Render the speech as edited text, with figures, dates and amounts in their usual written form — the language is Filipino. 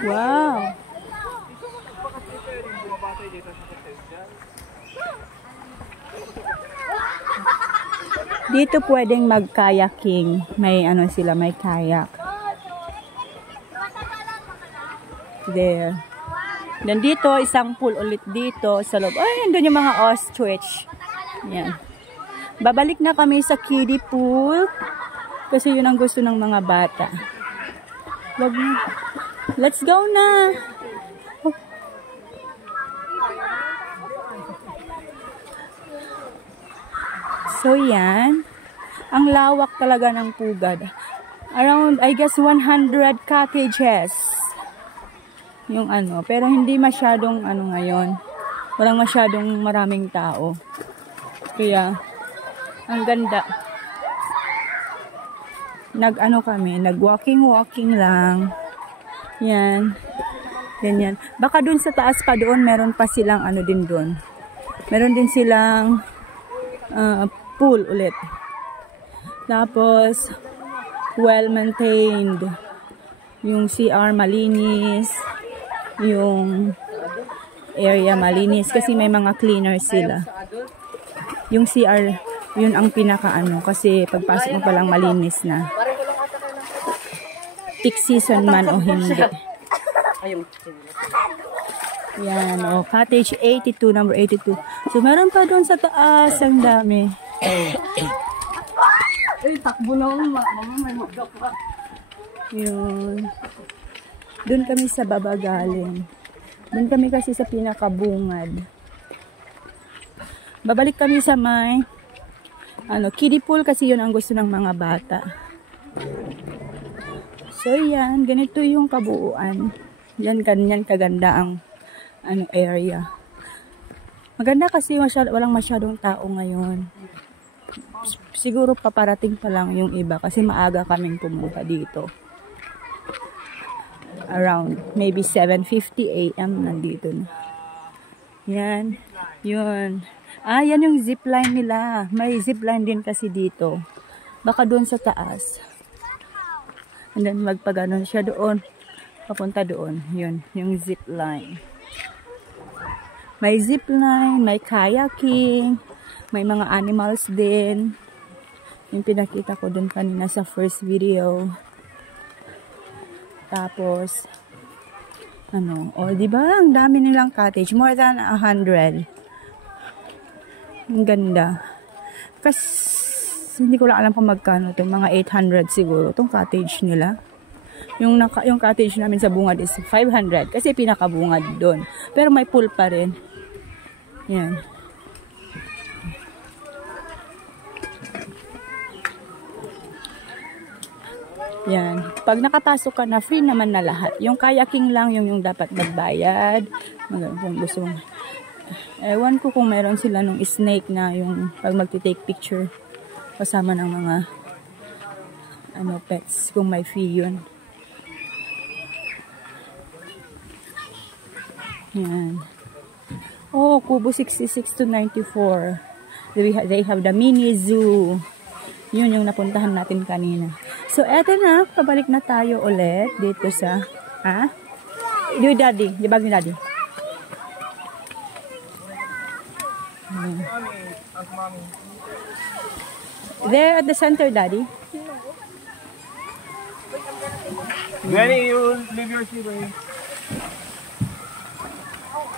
Wow. Dito pwedeng mag-kayaking. May ano sila, may kayak. There. Dan dito, isang pool ulit dito sa loob. Ay, andun yung mga ostrich. Yan. Babalik na kami sa kiddie pool. Kasi yun ang gusto ng mga bata. Wag na. Let's go na! Oh. So, yan. Ang lawak talaga ng Pugad. Around, I guess, 100 cottages. Yung ano. Pero hindi masyadong ano ngayon. Walang masyadong maraming tao. Kaya, ang ganda. Nag-ano kami, nag-walking lang. Yan. Ganyan. Baka dun sa taas pa doon, meron pa silang ano din doon. Meron din silang pool ulit. Tapos, well-maintained. Yung CR malinis. Yung area malinis. Kasi may mga cleaners sila. Yung CR, yun ang pinaka-ano. Kasi pagpasok mo palang malinis na. Peak season man o hindi. Yan, o. Cottage 82, number 82. So, meron pa doon sa taas. Ang dami. Takbo na ako. May magdok pa. Yun. Doon kami sa baba galing. Doon kami kasi sa pinakabungad. Babalik kami sa may kiddie pool kasi yun ang gusto ng mga bata. So yan, ganito yung kabuuan. Yan, ganyan kaganda ang area. Maganda kasi walang masyadong tao ngayon. Siguro paparating pa lang yung iba kasi maaga kaming pumunta dito. Around maybe 7:50 AM nandito na. Yan, yun. Ah, yan yung zipline nila. May zipline din kasi dito. Baka doon sa taas. And then magpaganon siya doon. Papunta doon. Yun, yung zipline. May zipline, may kayaking, may mga animals din. Yung pinakita ko doon kanina sa first video. Tapos, di ba? Ang dami nilang cottage. More than 100. Ang ganda. Kasi, hindi ko lang alam kung magkano ito. Mga 800 siguro. Itong cottage nila. Yung cottage namin sa bungad is 500. Kasi pinakabungad doon. Pero may pool pa rin. Yan. Yan. Pag nakapasok ka na, free naman na lahat. Yung kayaking lang yung dapat magbayad. Gusto mo. Ewan ko kung meron sila nung snake na yung pag magti-take picture kasama ng mga pets kung may fee yun. Yan. Oh, Kubo 66 to 94. They have the mini zoo. Yun yung napuntahan natin kanina. So, eto na. Pabalik na tayo ulit dito sa Yung daddy. Di ba ni daddy? There at the center, daddy. Benny, you leave your seat right here.